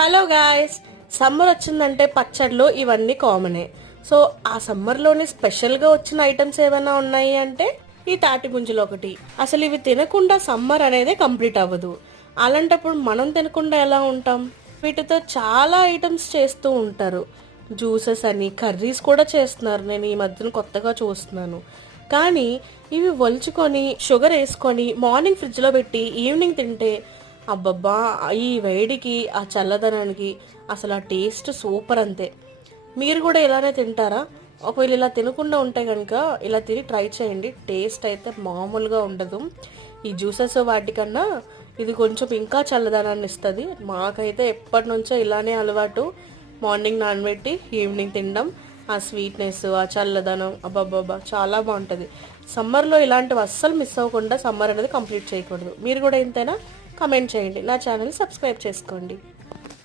Hello guys summer వచ్చిందంటే పచ్చళ్ళు ఇవన్నీ కామనే. సో ఆ సమ్మర్లోని స్పెషల్గా వచ్చిన ఐటమ్స్ ఏమైనా ఉన్నాయి అంటే ఈ తాటి గుంజులు ఒకటి. అసలు ఇవి తినకుండా సమ్మర్ అనేది కంప్లీట్ అవ్వదు. అలాంటప్పుడు మనం తినకుండా ఎలా ఉంటాం? వీటితో చాలా ఐటమ్స్ చేస్తూ ఉంటారు. జ్యూసెస్ అని కర్రీస్ కూడా చేస్తున్నారు. నేను ఈ మధ్యన కొత్తగా చూస్తున్నాను. కానీ ఇవి ఒలుచుకొని షుగర్ వేసుకొని మార్నింగ్ ఫ్రిడ్జ్లో పెట్టి ఈవినింగ్ తింటే అబ్బబ్బా ఈ వేడికి ఆ చల్లదనానికి అసలు ఆ టేస్ట్ సూపర్ అంతే. మీరు కూడా ఇలానే తింటారా? ఒకవేళ ఇలా తినకుండా ఉంటే కనుక ఇలా తిని ట్రై చేయండి. టేస్ట్ అయితే మామూలుగా ఉండదు. ఈ జ్యూసెస్ వాటికన్నా ఇది కొంచెం ఇంకా చల్లదనాన్ని ఇస్తుంది. మాకైతే ఎప్పటి నుంచో ఇలానే అలవాటు. మార్నింగ్ నానబెట్టి ఈవినింగ్ తినడం. ఆ స్వీట్నెస్ ఆ చల్లదనం అబ్బాబ్బాబ్బా చాలా బాగుంటుంది. సమ్మర్లో ఇలాంటివి అస్సలు మిస్ అవ్వకుండా సమ్మర్ అనేది కంప్లీట్ చేయకూడదు. మీరు కూడా ఇంతేనా? కమెంట్ చేయండి. నా ఛానల్ సబ్స్క్రైబ్ చేసుకోండి.